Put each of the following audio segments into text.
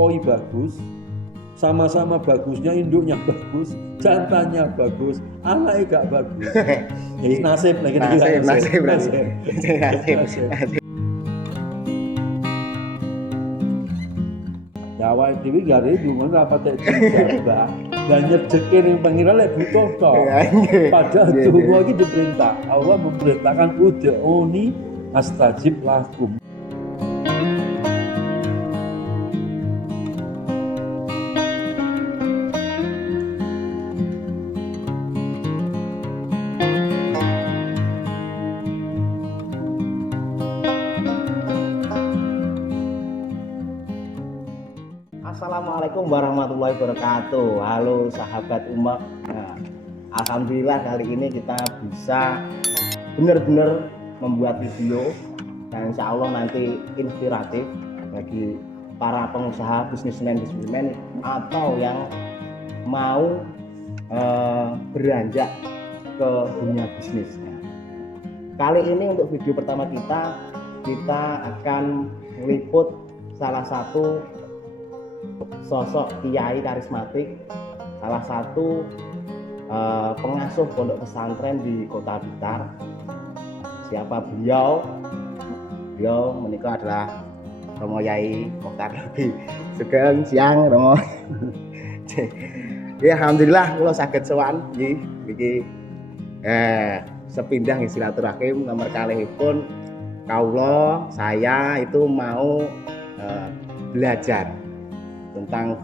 koi bagus, sama-sama bagusnya, induknya bagus, jantannya bagus, anaknya gak bagus. Jadi nasib lagi nasib. Ya awake dhewe gak ridu men rapat dijabah. Dan nyejeke ning pengiran lek butuh to. Padahal donga iki diperintah. Allah memerintahkan ud'uni astajib lakum. Assalamualaikum warahmatullahi wabarakatuh. Halo sahabat umat. Nah, alhamdulillah kali ini kita bisa benar-benar membuat video dan insya Allah nanti inspiratif bagi para pengusaha bisnismen atau yang mau beranjak ke dunia bisnis. Kali ini untuk video pertama kita akan meliput salah satu sosok kiai karismatik, salah satu pengasuh pondok pesantren di Kota Blitar. Siapa beliau? Beliau menikah adalah Romo Yai Mokhtar Lubis. Sugeng siang Romo. Ya alhamdulillah kula saged sowan nggih sepindah silaturahim nomor kalihipun kawula saya itu mau belajar tentang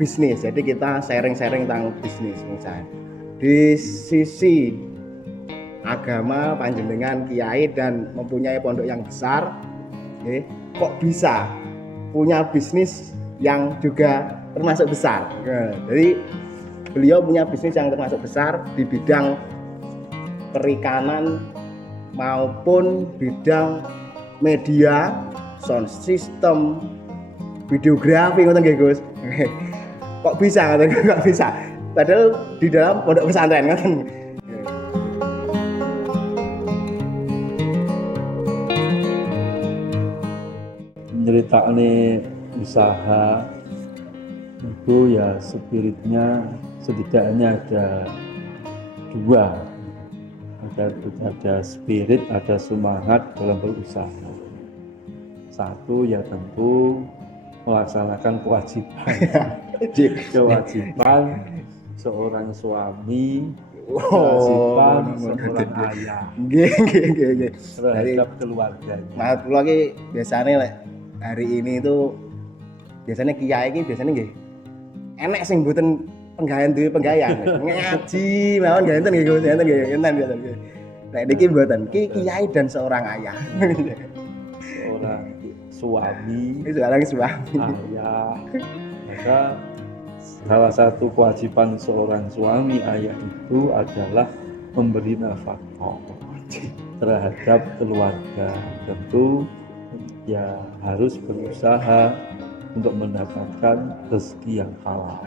bisnis. Jadi kita sharing tentang bisnis misalnya. Di sisi agama panjenengan kiai dan mempunyai pondok yang besar, kok bisa punya bisnis yang juga termasuk besar. Jadi beliau punya bisnis yang termasuk besar di bidang perikanan maupun bidang media, sound system, videografi ngoten nggih Gus. Kok bisa ngoten kok bisa. Padahal di dalam pondok pesantren ngoten. Menceritane usaha itu ya spiritnya setidaknya ada dua. Ada spirit, ada semangat dalam berusaha. Satu ya tentu melaksanakan kewajiban seorang suami, kewajiban seorang ayah terhadap keluarganya. Nah, kula iki biasane lek hari ini itu biasanya kiai iki biasanya nggih enek sing mboten penggawean duwe penggawean. Ngaji mawon nggih enten nggih Gus, enten nggih, enten biasa nggih. Nek niki mboten, ki kiai dan seorang ayah. Seorang suami, ayah. Maka salah satu kewajiban seorang suami ayah itu adalah memberi nafkah terhadap keluarga. Tentu ya harus berusaha untuk mendapatkan rezeki yang halal,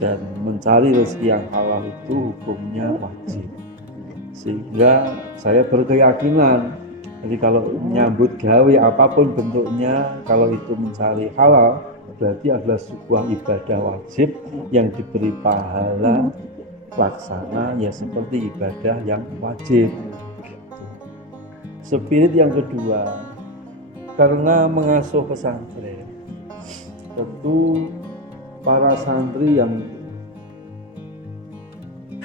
dan mencari rezeki yang halal itu hukumnya wajib. Sehingga saya berkeyakinan, jadi kalau nyambut gawe apapun bentuknya, kalau itu mencari halal, berarti adalah sebuah ibadah wajib yang diberi pahala laksana ya seperti ibadah yang wajib. Spirit yang kedua, karena mengasuh pesantren, tentu para santri yang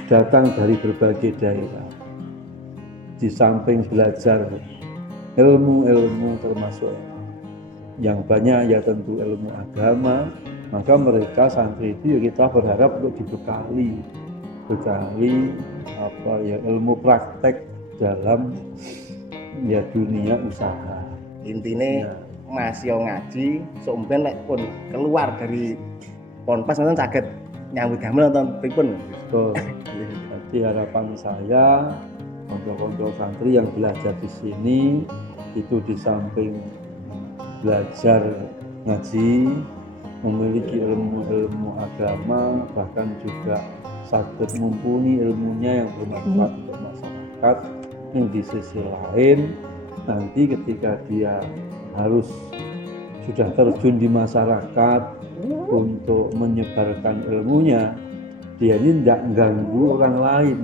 datang dari berbagai daerah, di samping belajar ilmu-ilmu termasuk yang banyak ya tentu ilmu agama, maka mereka santri itu ya kita berharap untuk dibekali ilmu praktek dalam ya dunia usaha. Intinya masih ngaji, seumben lek pun keluar dari ponpes nonton saged nyambut gawe nonton pripun. Betul. Jadi harapan saya pondok-pondok santri yang belajar di sini itu di samping belajar ngaji, memiliki ilmu-ilmu agama, bahkan juga saged mumpuni ilmunya yang bermanfaat untuk masyarakat. Yang di sisi lain nanti ketika dia harus sudah terjun di masyarakat untuk menyebarkan ilmunya, dia ini tidak ganggu orang lain,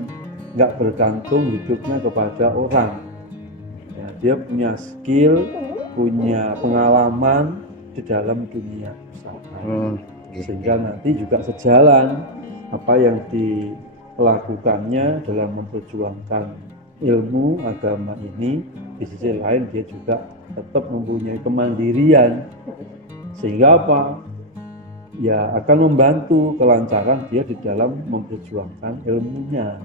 nggak bergantung hidupnya kepada orang. Ya, dia punya skill, punya pengalaman di dalam dunia usaha, sehingga nanti juga sejalan apa yang dilakukannya dalam memperjuangkan ilmu agama ini. Di sisi lain dia juga tetap mempunyai kemandirian, sehingga apa? Ya akan membantu kelancaran dia di dalam memperjuangkan ilmunya.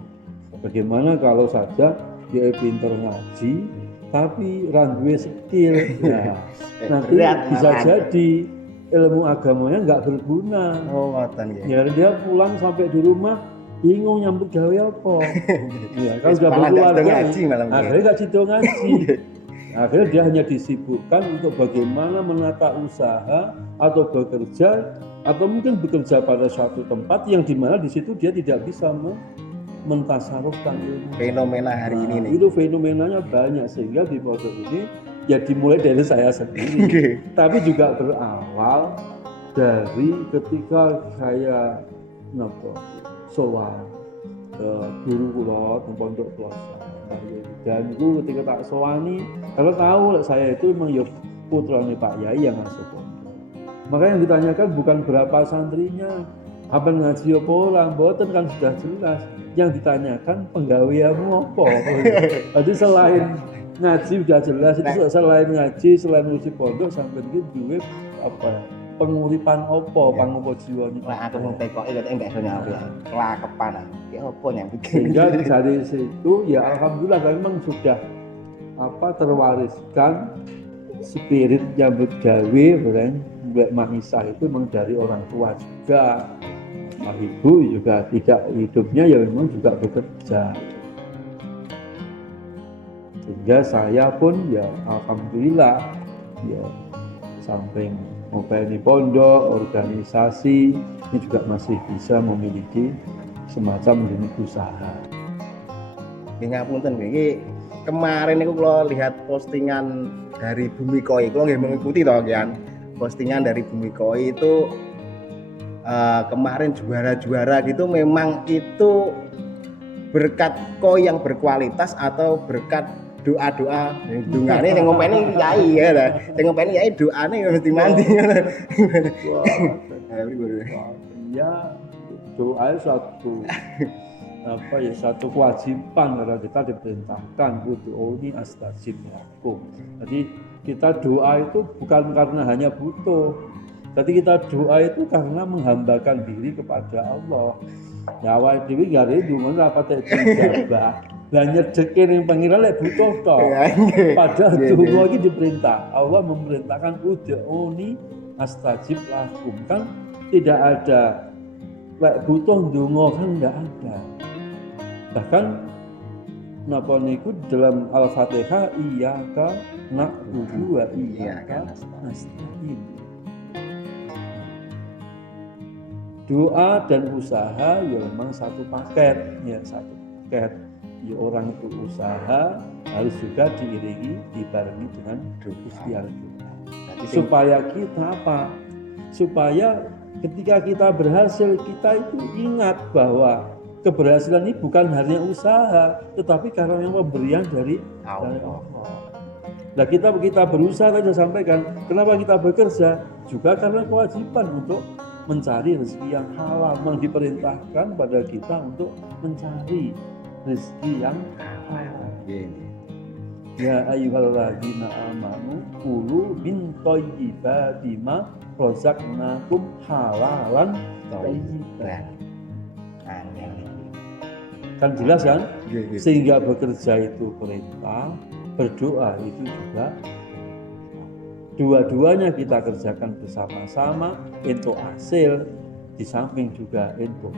Bagaimana kalau saja dia pinter ngaji tapi randuwe skill, ya nanti bisa jadi ilmu agamanya nggak berguna. Ya dia pulang sampai di rumah bingung nyambut gawe apa. Ya kalau sudah berkeluarga akhirnya nggak sido ngaji. Akhirnya dia hanya disibukkan untuk bagaimana menata usaha atau bekerja, atau mungkin bekerja pada suatu tempat yang dimana di situ dia tidak bisa mentasarufkan ilmu. Fenomena hari ini nih. Itu fenomenanya banyak, sehingga di pondok ini ya dimulai dari saya sendiri. Tapi juga berawal dari ketika saya sowan ke guru kula di pondok pelosok. Dan itu ketika tak sowani, kalau tahu saya itu memang ya putrane Pak Yai yang masuk pondok. Maka yang ditanyakan bukan berapa santrinya, apa ngaji apa orang, mboten kan sudah jelas. Yang ditanyakan penggaweanmu apa. Jadi selain ngaji sudah jelas, itu selain ngaji, selain ngurusi pondok sampai iki duwe apa ya? Penguripan opo, pangopo jiwane. Lah aku mau tekoki kok enggak iso nyawi. Kelakepan. Ya opo yang bikin. Sehingga dari situ ya alhamdulillah memang sudah terwariskan spirit yang bergawe Mbak Mahisa itu memang dari orang tua juga. Pak Ibu juga tidak hidupnya ya memang juga bekerja. Sehingga saya pun ya alhamdulillah ya samping di pondok, organisasi ini juga masih bisa memiliki semacam unit usaha. Ngapunten iki kemarin niku kula lihat postingan dari Bumi Koi. Kula nggih mengikuti to kan. Postingan dari Bumi Koi itu kemarin juara-juara gitu, memang itu berkat koi yang berkualitas atau berkat doa-doa dungane sing ngopeni yai ya ta. Sing ngopeni yai doane mesti mandi. Ya doa satu kewajiban karena kita diperintahkan ud'uni astajib lakum. Jadi kita doa itu bukan karena hanya butuh. Jadi kita doa itu karena menghambakan diri kepada Allah. Ya awal dhewe gare ndonga apa tek dijabah. Lah nyedeke ning pangeran lek butuh to. Padahal donga iki diperintah. Allah memerintahkan ud'uni astajib lakum. Kan tidak ada lek butuh ndonga kan enggak ada. Bahkan napa niku dalam Al-Fatihah iyyaka na'budu wa iyyaka nasta'in. Doa dan usaha ya memang satu paket, ya satu paket. Ya orang itu usaha harus juga diiringi, dibarengi dengan ikhtiar doa. Supaya kita apa? Supaya ketika kita berhasil, kita itu ingat bahwa keberhasilan ini bukan hanya usaha, tetapi karena yang pemberian dari Allah. Nah kita berusaha, tadi saya sampaikan, kenapa kita bekerja? Juga karena kewajiban untuk mencari rezeki yang halal, memang diperintahkan pada kita untuk mencari rezeki yang halal. Ya ayyuhalladzina amanu kulu min thayyibati ma razaqnakum halalan thayyiban. Kan jelas kan? Sehingga bekerja itu perintah, berdoa itu juga. Dua-duanya kita kerjakan bersama-sama untuk hasil, di samping juga untuk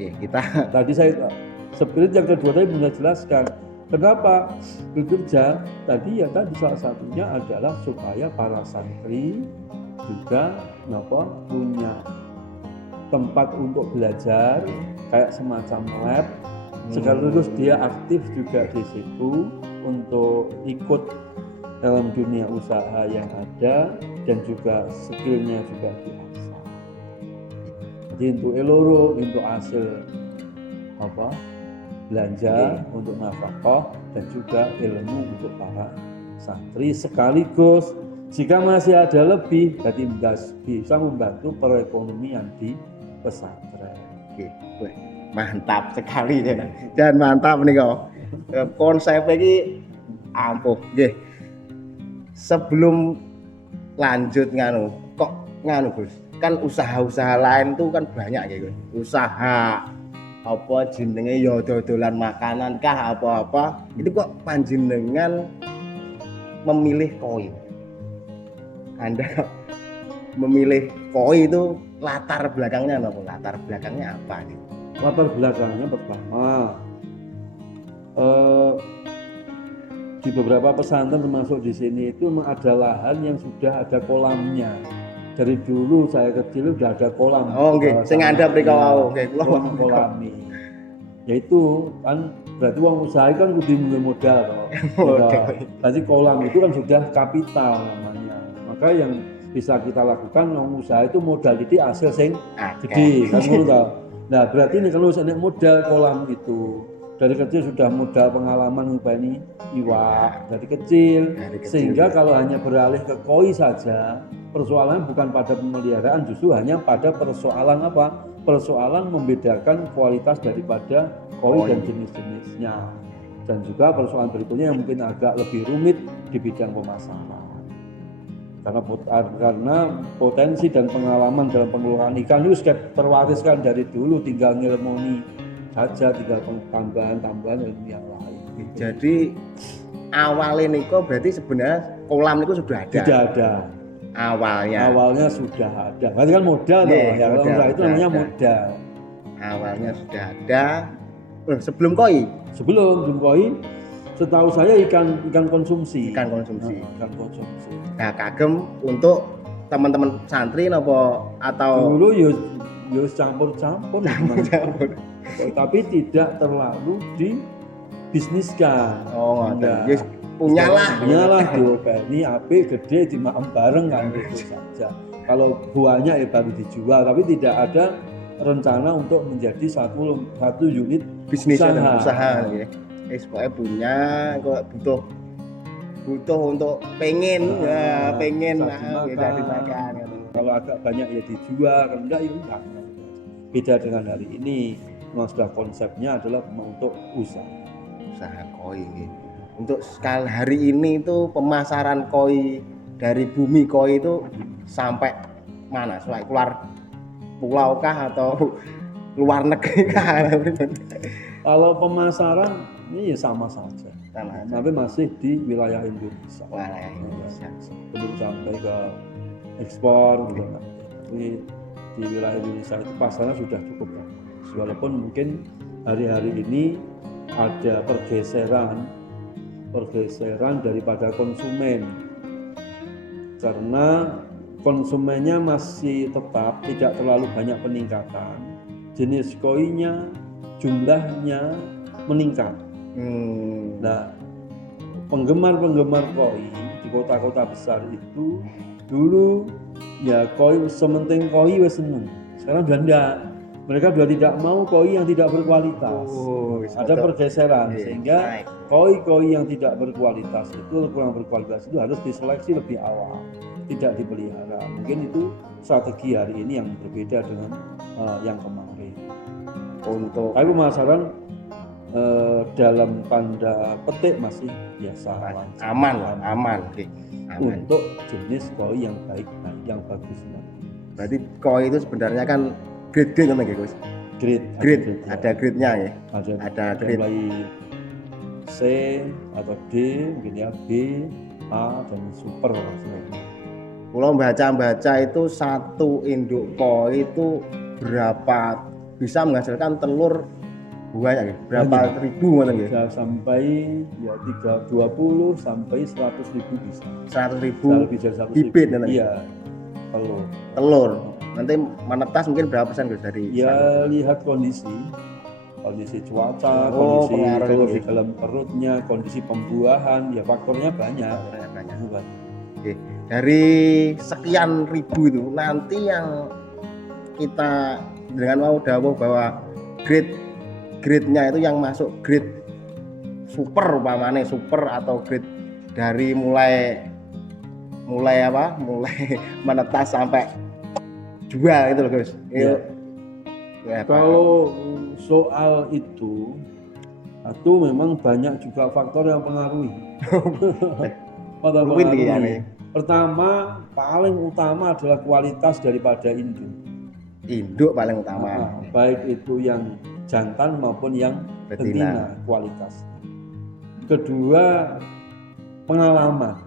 kita tadi saya spirit yang kedua tadi sudah jelaskan kenapa bekerja tadi salah satunya adalah supaya para santri juga punya tempat untuk belajar kayak semacam lab, sekaligus dia aktif juga di situ untuk ikut dalam dunia usaha yang ada dan juga skillnya juga diasah. Jadi untuk eloro, untuk hasil belanja, untuk nafkah dan juga ilmu untuk para santri, sekaligus jika masih ada lebih berarti bisa membantu perekonomian di pesantren. Oke, mantap sekali ya. Dan mantap nih kok. Konsep ini ampuh. Nggih. Sebelum lanjut kok Gus. Kan usaha-usaha lain tuh kan banyak ya Gus. Usaha apa jenenge ya dodolan makanan kah apa-apa. Itu kok panjenengan memilih koi. Anda memilih koi itu latar belakangnya apa? Latar belakangnya apa nih? Latar belakangnya pertama di beberapa pesantren termasuk di sini itu ada lahan yang sudah ada kolamnya. Dari dulu saya kecil sudah ada kolam. Oh nggih, sing ngandhap mriko wau. Nggih, kula kolami. Yaitu kan berarti uang usaha kan kudu mulai modal toh. Berarti kolam itu kan sudah kapital namanya. Maka yang bisa kita lakukan uang usaha itu modal jadi hasil sing gede kan ngono toh. Nah, berarti ini kalau saya modal kolam itu dari kecil sudah modal pengalaman ngupani iwak dari kecil, sehingga kalau hanya beralih ke koi saja persoalannya bukan pada pemeliharaan, justru hanya pada persoalan apa? Persoalan membedakan kualitas daripada koi dan jenis-jenisnya, dan juga persoalan berikutnya yang mungkin agak lebih rumit di bidang pemasaran. Karena potensi dan pengalaman dalam pengelolaan ikan itu sudah terwariskan dari dulu, tinggal ngilmoni saja, tinggal tambahan ilmu yang lain. Jadi awalnya niko berarti sebenarnya kolam itu sudah ada. Sudah ada. Awalnya sudah ada. Berarti kan modal loh. Ya kalau itu namanya modal. Awalnya sudah ada. Sebelum koi? Sebelum koi, setahu saya ikan konsumsi. Ikan konsumsi. Nah, kagem untuk teman-teman santri atau dulu yo campur-campur. Tapi tidak terlalu dibisniskan. Oh, enggak. Punyalah diopeni apik gede dimaem bareng kan itu saja. Kalau buahnya baru dijual, tapi tidak ada rencana untuk menjadi satu unit bisnis usaha ya. Pokoknya punya kok butuh untuk pengen dimakan. Kalau agak banyak ya dijual, kalau enggak ya enggak. Beda dengan hari ini, memang sudah konsepnya adalah untuk usaha koi gitu. Untuk sekali hari ini itu pemasaran koi dari bumi koi itu sampai mana? Sampai keluar pulau kah atau luar negeri kah? Kalau pemasaran ini ya sama saja. Tapi masih di wilayah Indonesia. Belum sampai ke ekspor gitu. Tapi di wilayah Indonesia itu pasarnya sudah cukup bagus. Walaupun mungkin hari-hari ini ada pergeseran daripada konsumen, karena konsumennya masih tetap tidak terlalu banyak peningkatan, jenis koinya jumlahnya meningkat. Nah, penggemar koi di kota-kota besar itu dulu ya koi sementing koi wes seneng, sekarang udah enggak. Mereka sudah tidak mau koi yang tidak berkualitas. Ada pergeseran sehingga koi yang tidak berkualitas itu kurang berkualitas itu harus diseleksi lebih awal, tidak dipelihara. Mungkin itu strategi hari ini yang berbeda dengan yang kemarin. Untuk tapi pemasaran dalam tanda petik masih biasa, aman. Untuk jenis koi yang baik, yang bagus. Berarti koi itu sebenarnya kan grade kan Gus? Grade. Ada grade-nya ya. Ada grade mulai C atau D, mungkin ya B, A dan super. Kalau baca itu satu induk koi itu berapa bisa menghasilkan telur banyak ya? Berapa ribu mana ya? Bisa sampai ya 20 sampai 100.000 bisa. 100.000 bibit kan? Iya. Telur. Nanti menetas mungkin berapa persen Gus dari? Ya lihat kondisi. kondisi cuaca, Oh, kondisi pengaruh telur itu. di dalam perutnya, kondisi pembuahan, ya faktornya banyak. Banyak. Banyak. Oke. Dari sekian ribu itu nanti yang kita dengan mau dawuh bahwa grade-nya itu yang masuk grade super umpamanya super atau grade dari mulai menetas sampai jual itu loh Gus. Ya. Ya, Kalau soal itu memang banyak juga faktor yang mempengaruhi. Pertama, paling utama adalah kualitas daripada induk paling utama. Baik itu yang jantan maupun yang betina kualitas. Kedua, pengalaman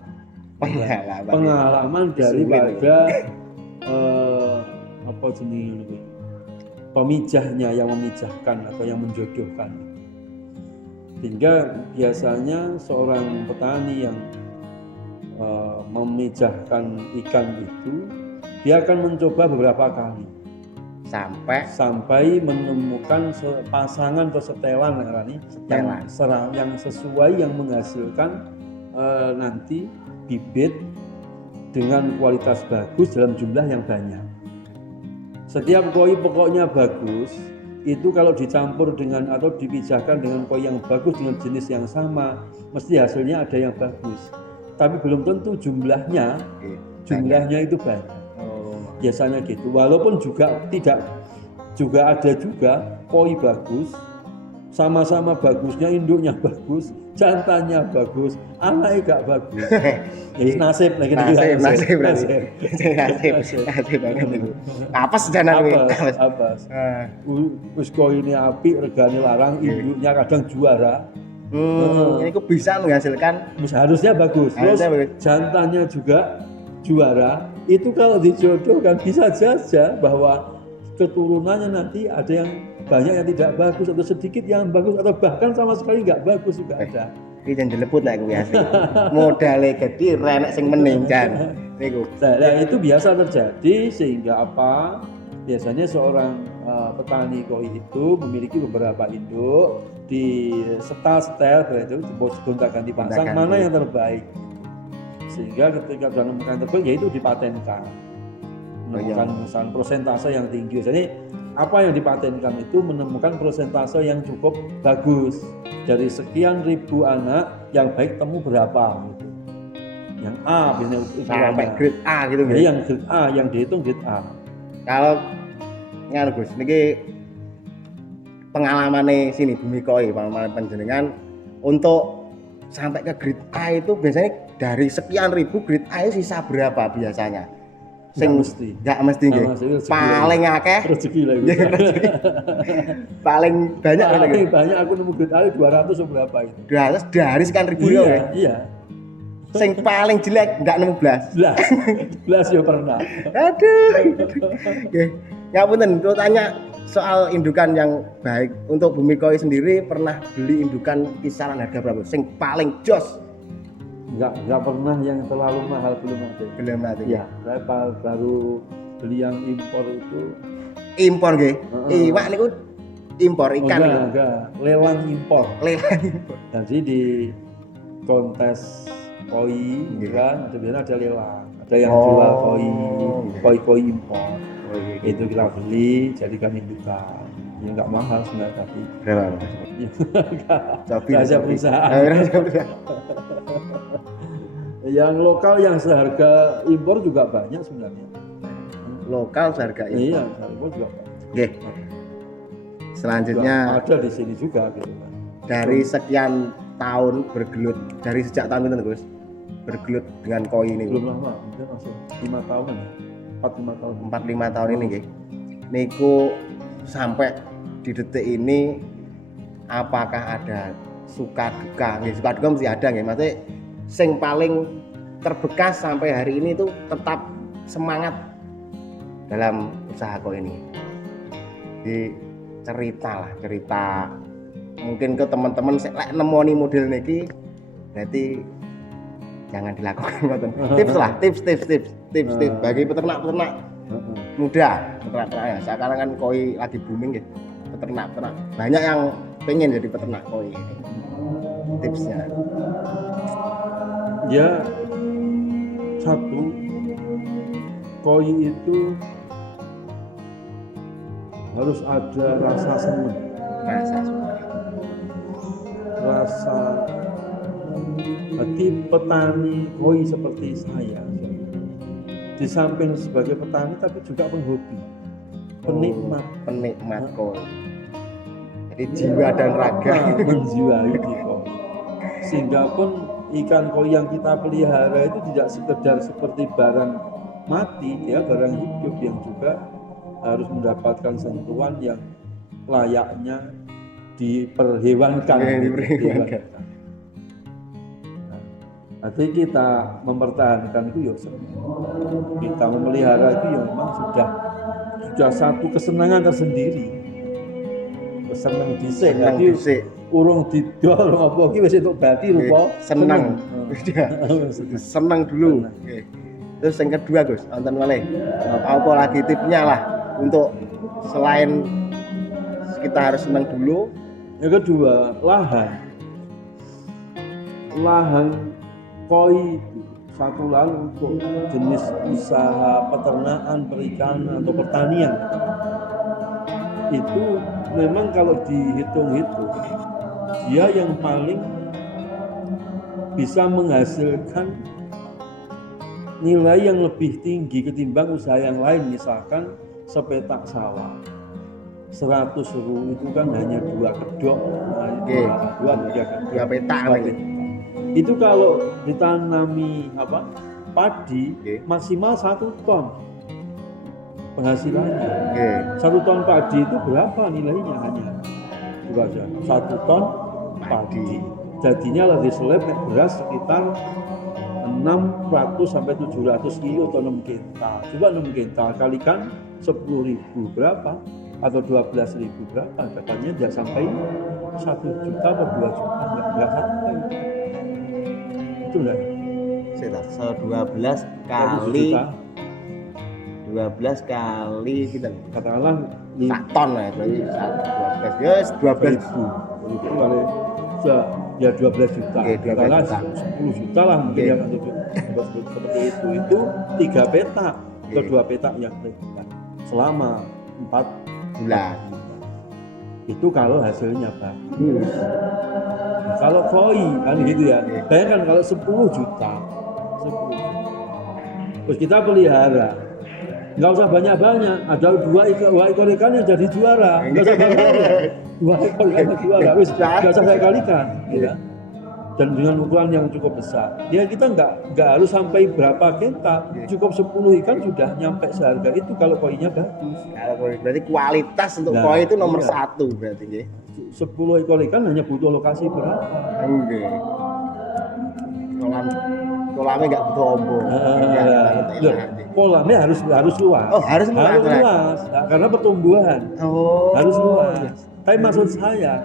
daripada pemijahnya yang memijahkan atau yang menjodohkan. Sehingga biasanya seorang petani yang memijahkan ikan itu dia akan mencoba beberapa kali sampai menemukan pasangan atau setelan yang sesuai, yang menghasilkan nanti bibit dengan kualitas bagus dalam jumlah yang banyak. Setiap koi pokoknya bagus, itu kalau dicampur dengan atau dipijahkan dengan koi yang bagus dengan jenis yang sama, mesti hasilnya ada yang bagus. Tapi belum tentu jumlahnya itu banyak. Biasanya gitu. Walaupun juga ada koi bagus, sama-sama bagusnya, induknya bagus, jantannya bagus, anaknya gak bagus. Nasib apes jangan apes. Wis koi ini apik, regane larang, induknya kadang juara. Ini kok bisa menghasilkan, harusnya bagus. Terus jantannya juga juara. Itu kalau dijodohkan bisa saja bahwa keturunannya nanti ada yang banyak yang tidak bagus atau sedikit yang bagus atau bahkan sama sekali nggak bagus juga ada. Iki jan dileput lah kuwi asli. Modale gede renek sing meneng jan. Niku. Nah, itu biasa terjadi sehingga apa? Biasanya seorang petani koi itu memiliki beberapa induk di setel berarti gonta-ganti pasang mana yang terbaik. Sehingga ketika sudah menemukan yang terbaik yaitu dipatenkan. Menemukan misalnya persentase yang tinggi. Jadi apa yang dipatenkan itu menemukan persentase yang cukup bagus. Dari sekian ribu anak yang baik temu berapa gitu. Yang A biasanya sampai grade A gitu. Jadi yang grade A yang dihitung grade A. Kalau nganu Gus, niki pengalamannya sini Bumi Koi, pengalaman panjenengan untuk sampai ke grade A itu biasanya dari sekian ribu grade A itu sisa berapa biasanya? Enggak mesti nggih. Paling akeh rezeki lah. Paling banyak banyak aku nemu grade A 200 atau berapa itu. 200 dari sekian ribu ya. Iya. Sing paling jelek enggak nemu blas. Blas ya pernah. Aduh. Nggih. Ngapunten, kalau tanya soal indukan yang baik untuk Bumi Koi sendiri pernah beli indukan kisaran harga berapa? Sing paling jos. Enggak pernah yang terlalu mahal, belum ada. Ya, saya baru beli yang impor itu. Impor nggih. Iwak niku impor ikan. Enggak. Lelang impor. Jadi di kontes koi kan biasanya ada lelang, ada yang jual koi impor. Itu kita beli, jadikan indukan. Ya enggak mahal sebenarnya tapi. Berapa? Rahasia perusahaan. Yang lokal yang seharga impor juga banyak sebenarnya. Lokal seharga impor. Iya, seharga impor juga banyak. Oke. Selanjutnya juga ada di sini juga gitu kan. Dari sekian tahun bergelut, dari sejak tahun itu Gus, bergelut dengan koi ini. Belum lama, mungkin masih 5 tahun ya. 4-5 tahun. 4-5 tahun ini nggih. Niku sampai di detik ini apakah ada suka duka? Nggih, suka duka mesti ada nggih. Maksudnya sing paling terbekas sampai hari ini itu tetap semangat dalam usaha kok ini. Di cerita mungkin ke teman-teman lek nemoni model niki berarti jangan dilakukan ngoten. Tips bagi peternak muda, peternak ya. Sekarang kan koi lagi booming nggih. peternak. Banyak yang pengen jadi peternak koi. Tipsnya. Ya, satu, koi itu harus ada rasa senang, Rasa suka. rasa hati petani koi seperti saya. Di samping sebagai petani tapi juga penghobi, penikmat, Penikmat koi. Jadi jiwa dan raga menjiwai di koi. Sehingga pun ikan koi yang kita pelihara itu tidak sekedar seperti barang mati, ya barang hidup yang juga harus mendapatkan sentuhan yang layaknya diperhewankan. diperhewankan. Nanti kita mempertahankan itu ya kita memelihara itu ya memang sudah satu kesenangan tersendiri. Seneng dhisik, jadi urung didol apa iki wis entuk bati rupa seneng. Seneng dulu. Oke. Terus yang kedua Gus, nonton malih. Apa lagi tipsnya lah untuk selain kita harus seneng dulu. Yang kedua, lahan koi satu lahan untuk jenis usaha peternakan, perikanan atau pertanian itu memang kalau dihitung-hitung dia yang paling bisa menghasilkan nilai yang lebih tinggi ketimbang usaha yang lain. Misalkan sepetak sawah 100 ru itu kan hanya 2 kedok, dua petak lagi. Itu kalau ditanami padi maksimal 1 ton penghasilannya. 1 ton padi itu berapa nilainya? Hanya coba aja 1 ton padi jadinya lagi seleb beras sekitar 600 sampai 700 kilo atau 6 kintal. Coba 6 kintal kalikan 10.000 berapa? Atau 12.000 berapa? Dapatnya tidak sampai 1 juta atau 2 juta, enggak sampai. Itu enggak? So 12 kali 12 kali kita katakanlah 1 ton lah berarti 12 ya 12.000 kali ya 12 juta. Katakanlah 10 juta lah mungkin ya seperti itu 3 petak atau 2 petak yang terbuka selama 4 bulan. Itu kalau hasilnya bagus. Kalau koi kan gitu ya. Bayangkan kalau 10 juta terus kita pelihara, nggak usah banyak-banyak, ada 2 ekor ikan yang jadi juara, nggak usah banyak, 2 ekor ikan yang juara, nggak usah saya kalikan, ya. Dan dengan ukuran yang cukup besar, ya kita nggak harus sampai berapa kintal, cukup 10 ikan sudah nyampe seharga itu kalau koinya bagus. Kalau koi berarti kualitas untuk koi itu nomor 1 berarti, ya. 10 ekor ikan hanya butuh lokasi berapa? Kolamnya nggak butuh ombong. Kolamnya harus luas. Oh, harus luas. Nah, karena pertumbuhan. Harus luas. Tapi maksud saya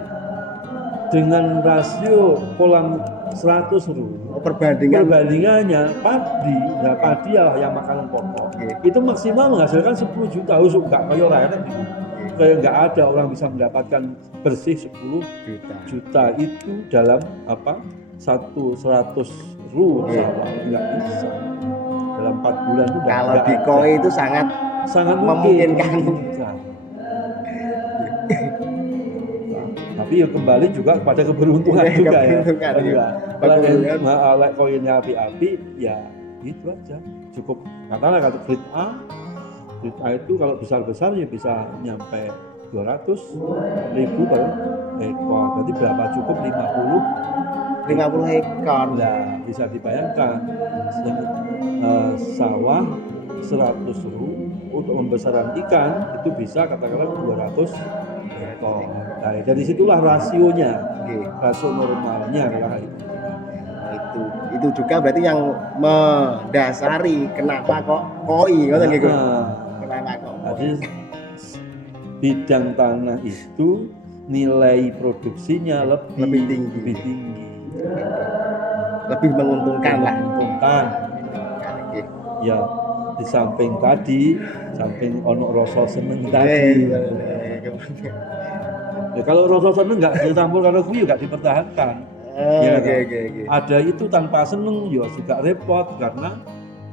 dengan rasio kolam 100 ru. Perbandingannya padi yang makanan pokok. Itu maksimal menghasilkan 10 juta. Enggak kayak orang gitu. Kayak nggak ada orang bisa mendapatkan bersih 10 juta itu dalam 100 ru sawah, nggak bisa dalam 4 bulan itu. Kalau di koi itu sangat memungkinkan. Tapi ya kembali juga kepada keberuntungan juga ya. Kalau koinnya api-api ya gitu aja cukup. Katakanlah kalau grade A itu kalau besar-besar ya bisa nyampe 200.000 per ekor. Berarti berapa? Cukup 50 ekor. Nah, bisa dibayangkan sawah 100 ru untuk pembesaran ikan itu bisa katakanlah 200 ekor. Nah, dari situlah rasionya, rasio normalnya adalah itu juga berarti yang mendasari kenapa kok koi ngoten nggih. Kenapa kok? Jadi bidang tanah itu nilai produksinya lebih tinggi. Lebih menguntungkan lah. Ya di samping ono rasa seneng tadi. Ya, kalau rasa seneng nggak dicampur karo guyu nggak dipertahankan. Ya, Oke kan? oke oke. Ada itu tanpa seneng ya juga repot karena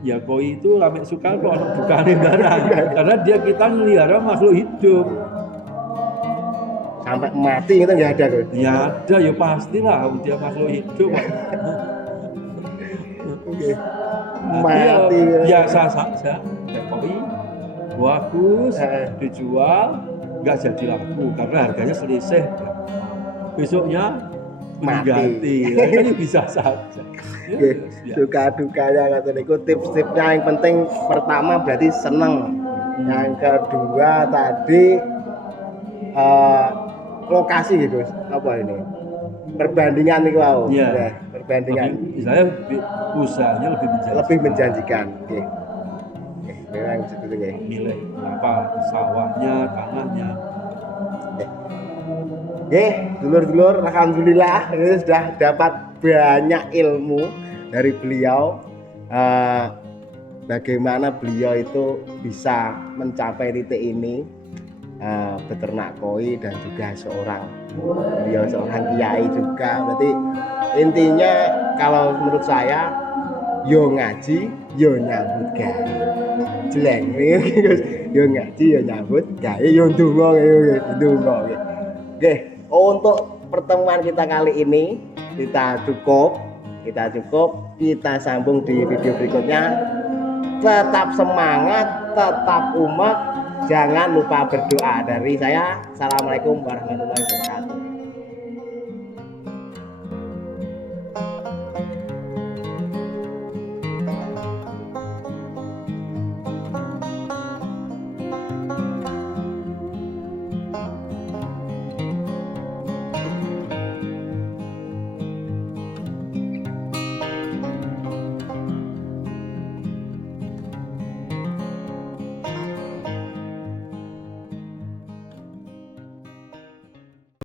ya koi itu rame suka kok ono dukane barang karena kita melihara makhluk hidup. Sampai mati itu nggak ada Gus. Ya ada ya pastilah dia makhluk hidup. Oke. Jadi ya Mati. biasa saja. Koi bagus dijual nggak jadi laku karena harganya selisih. Besoknya Mati. ganti, ini bisa saja. Oke, duka dukanya kata niku tips-tipsnya yang penting pertama berarti seneng. Yang kedua tadi lokasi gitu, apa ini? Perbandingan nih wow. Iya. Ya, perbandingan. Misalnya usahanya lebih menjanjikan. Lebih menjanjikan. Oke. Oke, memang seperti itu. Milih apa sawahnya, tanahnya. Oke, dulur-dulur, alhamdulillah ini sudah dapat banyak ilmu dari beliau. Bagaimana beliau itu bisa mencapai titik ini, beternak koi dan juga beliau seorang kiai juga. Berarti intinya kalau menurut saya, yo ngaji, yo nyambut gawe. Jeleng nih, yo ngaji, yo nyambut gawe, yo ndonga, yo ndonga. Oke, untuk pertemuan kita kali ini kita cukup, kita sambung di video berikutnya. Tetap semangat, tetap umat, jangan lupa berdoa. Dari saya, assalamualaikum warahmatullahi wabarakatuh.